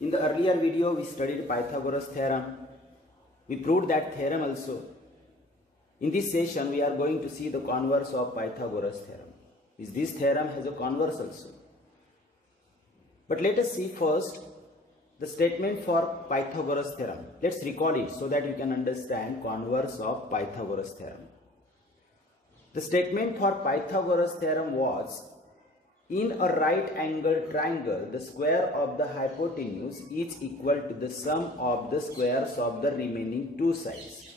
In the earlier video, we studied Pythagoras theorem. We proved that theorem also. In this session, we are going to see the converse of Pythagoras theorem. This theorem has a converse also. But let us see first the statement for Pythagoras theorem. Let's recall it so that you can understand converse of Pythagoras theorem. The statement for Pythagoras theorem was, in a right angled triangle, the square of the hypotenuse is equal to the sum of the squares of the remaining two sides.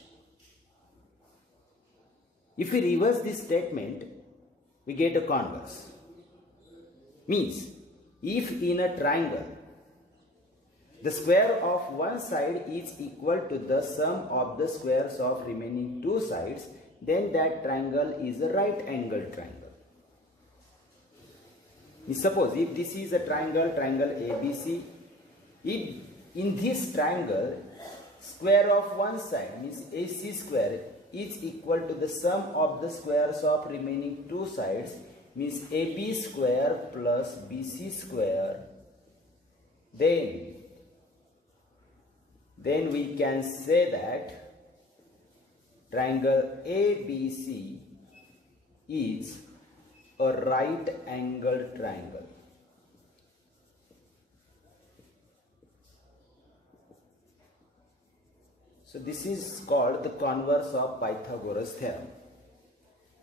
If we reverse this statement, we get a converse. Means, if in a triangle, the square of one side is equal to the sum of the squares of remaining two sides, then that triangle is a right angled triangle. Suppose if this is a triangle ABC, if in this triangle square of one side means AC square is equal to the sum of the squares of remaining two sides means AB square plus BC square, then we can say that triangle ABC is a right angled triangle. So this is called the converse of Pythagoras theorem.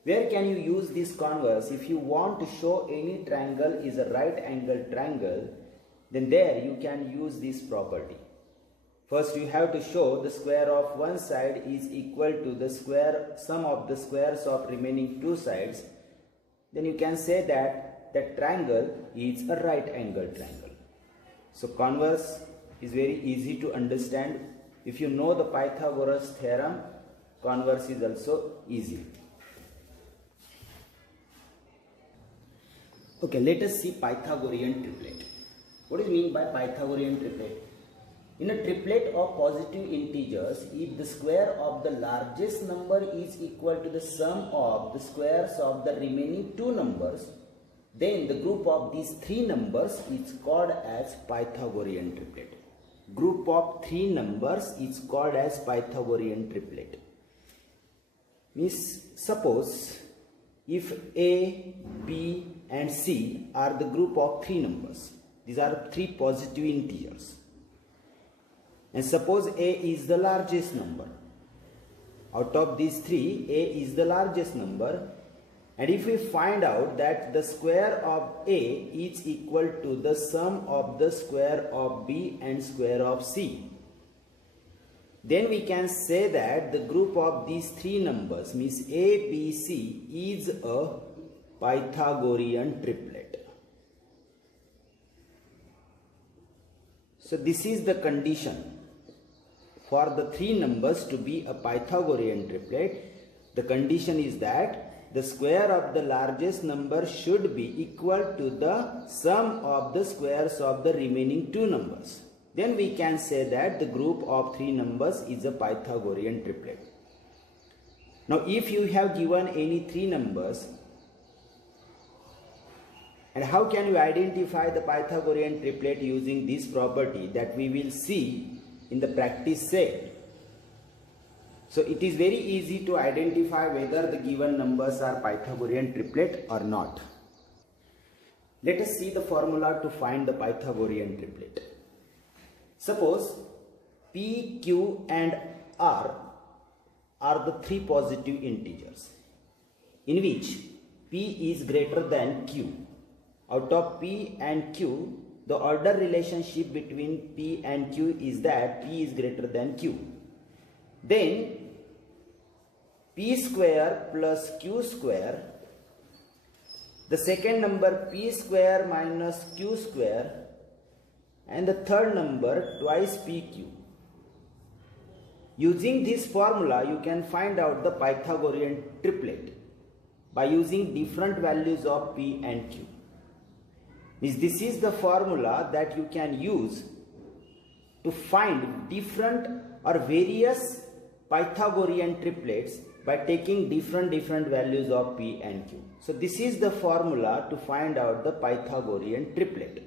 Where can you use this converse? If you want to show any triangle is a right angled triangle, then there you can use this property. First you have to show the square of one side is equal to the sum of the squares of remaining two sides. Then you can say that that triangle is a right angled triangle. So converse is very easy to understand. If you know the Pythagoras theorem, converse is also easy. Okay, let us see Pythagorean triplet. What do you mean by Pythagorean triplet? In a triplet of positive integers, if the square of the largest number is equal to the sum of the squares of the remaining two numbers, then the group of these three numbers is called as Pythagorean triplet. Group of three numbers is called as Pythagorean triplet. Means suppose if A, B and C are the group of three numbers. These are three positive integers. And suppose A is the largest number. Out of these three, A is the largest number. And if we find out that the square of A is equal to the sum of the square of B and square of C, then we can say that the group of these three numbers means A, B, C is a Pythagorean triplet. So this is the condition. For the three numbers to be a Pythagorean triplet, the condition is that the square of the largest number should be equal to the sum of the squares of the remaining two numbers. Then we can say that the group of three numbers is a Pythagorean triplet. Now if you have given any three numbers, and how can you identify the Pythagorean triplet using this property that we will see in the practice set? So it is very easy to identify whether the given numbers are Pythagorean triplet or not. Let us see the formula to find the Pythagorean triplet. Suppose P, Q and R are the three positive integers in which P is greater than Q. Out of P and Q, the order relationship between P and Q is that P is greater than Q. Then P square plus Q square, the second number P square minus Q square, and the third number twice PQ. Using this formula, you can find out the Pythagorean triplet by using different values of P and Q. This is the formula that you can use to find different or various Pythagorean triplets by taking different values of P and Q. So this is the formula to find out the Pythagorean triplet.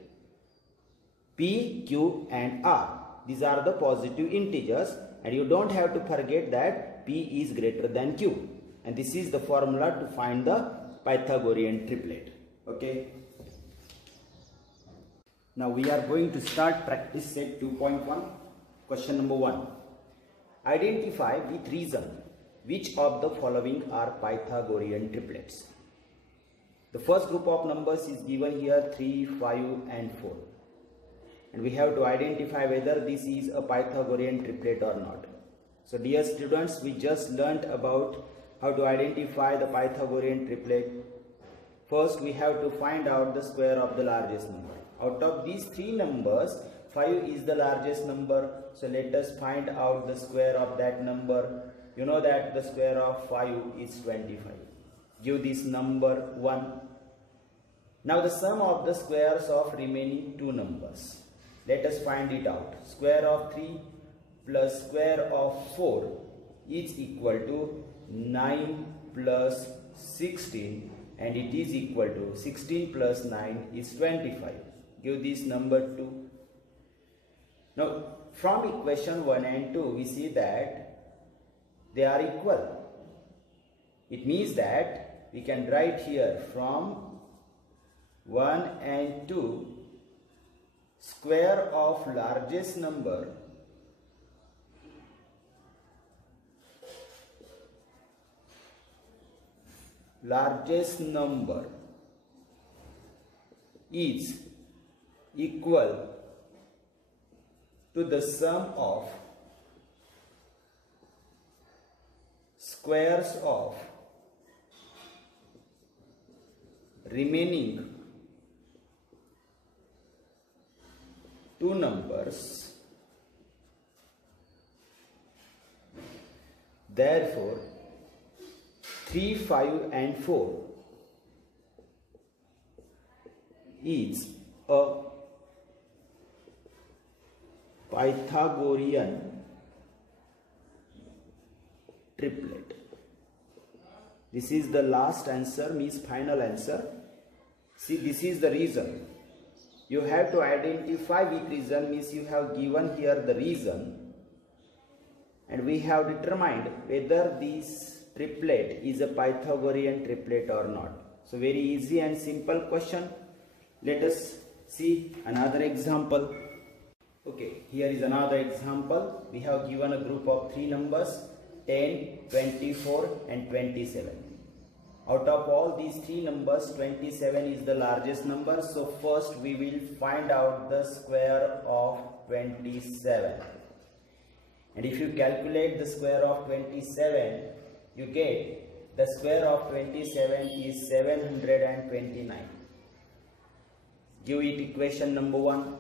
P, Q and R. These are the positive integers, and you don't have to forget that P is greater than Q. And this is the formula to find the Pythagorean triplet. Okay. Now we are going to start practice set 2.1. Question number 1. Identify with reason which of the following are Pythagorean triplets. The first group of numbers is given here 3, 5 and 4. And we have to identify whether this is a Pythagorean triplet or not. So dear students, we just learnt about how to identify the Pythagorean triplet. First we have to find out the square of the largest number. Out of these three numbers, 5 is the largest number. So let us find out the square of that number. You know that the square of 5 is 25. Give this number 1. Now the sum of the squares of remaining two numbers. Let us find it out. Square of 3 plus square of 4 is equal to 9 plus 16, and it is equal to 16 plus 9 is 25. Give this number 2. Now from equation 1 and 2 we see that they are equal. It means that we can write here from 1 and 2 square of largest number is equal to the sum of squares of remaining two numbers. Therefore 3, 5 and 4 is a Pythagorean triplet. This is the last answer, means final answer. See, this is the reason. You have to identify with reason, means you have given here the reason, and we have determined whether this triplet is a Pythagorean triplet or not. So very easy and simple question. Let us see another example. Okay, here is another example. We have given a group of three numbers 10, 24 and 27. Out of all these three numbers, 27 is the largest number. So first we will find out the square of 27. And if you calculate the square of 27, you get the square of 27 is 729. Give it equation number 1.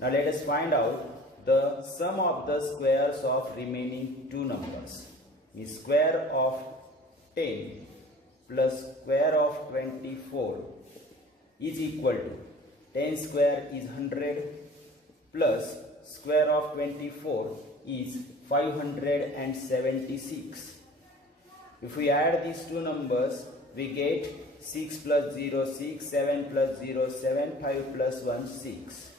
Now let us find out the sum of the squares of remaining two numbers. The square of 10 plus square of 24 is equal to 10 square is 100 plus square of 24 is 576. If we add these two numbers, we get 6 plus 0, 6, 7 plus 0, 7, 5 plus 1, 6.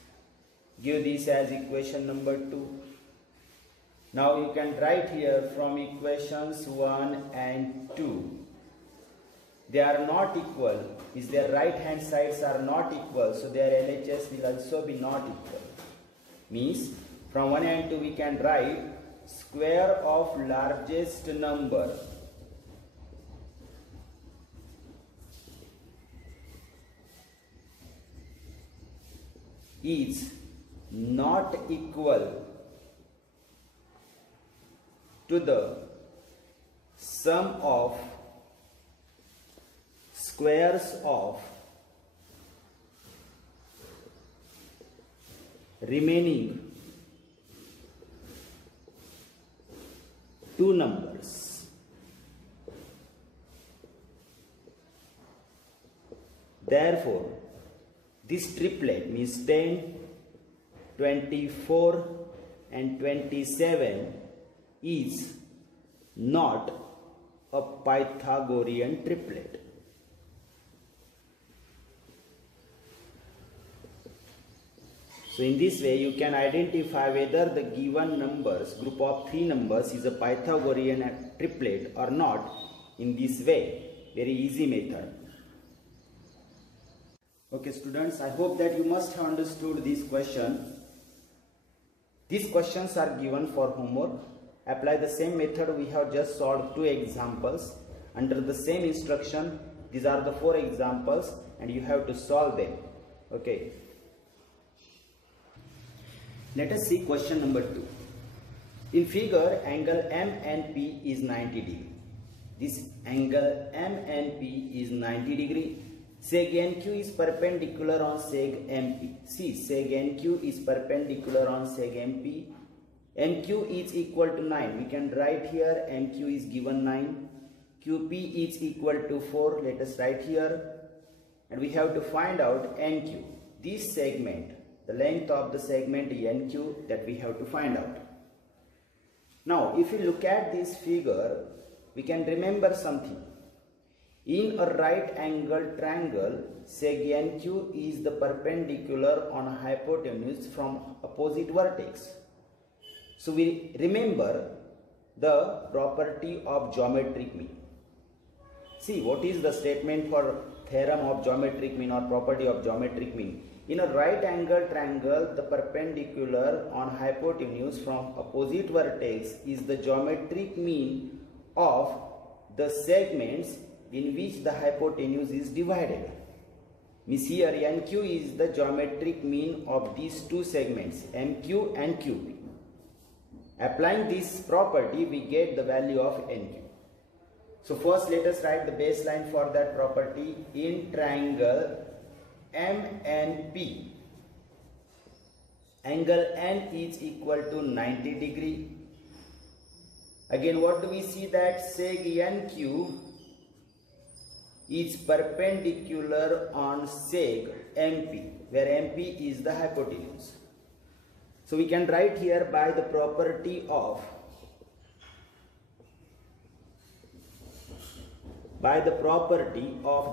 Give this as equation number 2. Now you can write here from equations 1 and 2. They are not equal, is their right hand sides are not equal, so their LHS will also be not equal. Means from 1 and 2 we can write square of largest number is not equal to the sum of squares of remaining two numbers. Therefore, this triplet means 10, 24 and 27 is not a Pythagorean triplet. So in this way you can identify whether the given numbers, group of 3 numbers, is a Pythagorean triplet or not in this way. Very easy method. Okay students, I hope that you must have understood this question. These questions are given for homework. Apply the same method. We have just solved 2 examples under the same instruction. These are the 4 examples and you have to solve them. Okay. Let us see question number 2. In figure, angle M and P is 90 degree. This angle M and P is 90 degree. Seg NQ is perpendicular on seg MP. See, seg NQ is perpendicular on seg MP. MQ is equal to 9. We can write here MQ is given 9. QP is equal to 4. Let us write here. And we have to find out NQ. This segment, the length of the segment NQ, that we have to find out. Now, if you look at this figure, we can remember something. In a right angle triangle, seg NQ is the perpendicular on hypotenuse from opposite vertex. So we remember the property of geometric mean. See, what is the statement for theorem of geometric mean or property of geometric mean? In a right angle triangle, the perpendicular on hypotenuse from opposite vertex is the geometric mean of the segments in which the hypotenuse is divided. Means here NQ is the geometric mean of these 2 segments, MQ and QP. Applying this property, we get the value of NQ. So first let us write the baseline for that property. In triangle M and P, angle N is equal to 90 degree. Again, what do we see? That seg NQ is perpendicular on seg MP, where MP is the hypotenuse. So we can write here by the property of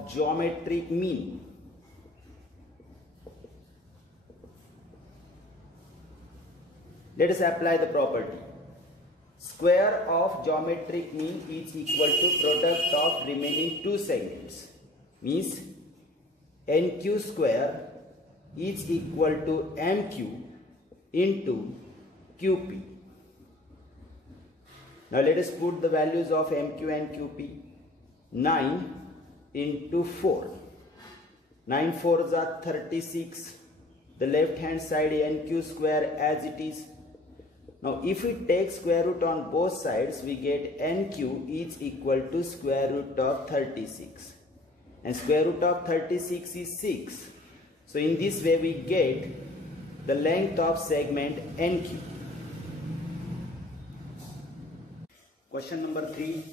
geometric mean. Let us apply the property. Square of geometric mean is equal to product of remaining 2 segments. Means NQ square is equal to MQ into QP. Now let us put the values of MQ and QP. 9 into 4. 9 4s are 36. The left hand side NQ square as it is. Now if we take square root on both sides, we get NQ is equal to square root of 36. And square root of 36 is 6. So in this way we get the length of segment NQ. Question number 3.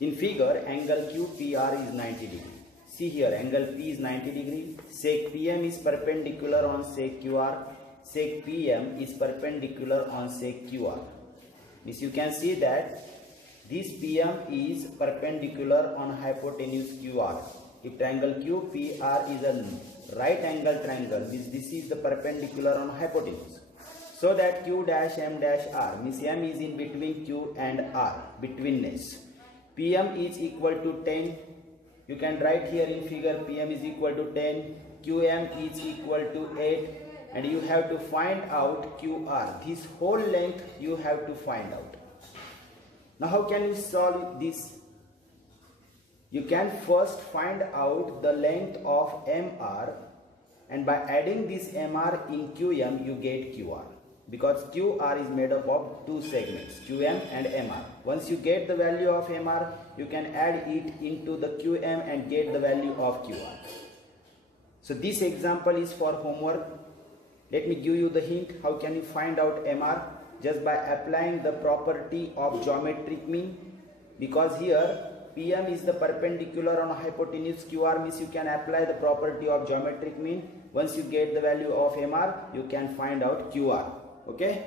In figure, angle QPR is 90 degree. See here, angle P is 90 degree. Sec PM is perpendicular on sec QR. Sec PM is perpendicular on sec QR. Means you can see that this PM is perpendicular on hypotenuse QR. If triangle QPR is a right angle triangle, means this is the perpendicular on hypotenuse. So that Q dash M dash R, means M is in between Q and R, betweenness. PM is equal to 10. You can write here in figure PM is equal to 10. QM is equal to 8. And you have to find out QR. This whole length you have to find out. Now how can you solve this? You can first find out the length of MR, and by adding this MR in QM you get QR. Because QR is made up of 2 segments, QM and MR. Once you get the value of MR, you can add it into the QM and get the value of QR. So this example is for homework. Let me give you the hint. How can you find out MR? Just by applying the property of geometric mean. Because here PM is the perpendicular on hypotenuse QR, means you can apply the property of geometric mean. Once you get the value of MR, you can find out QR. Okay.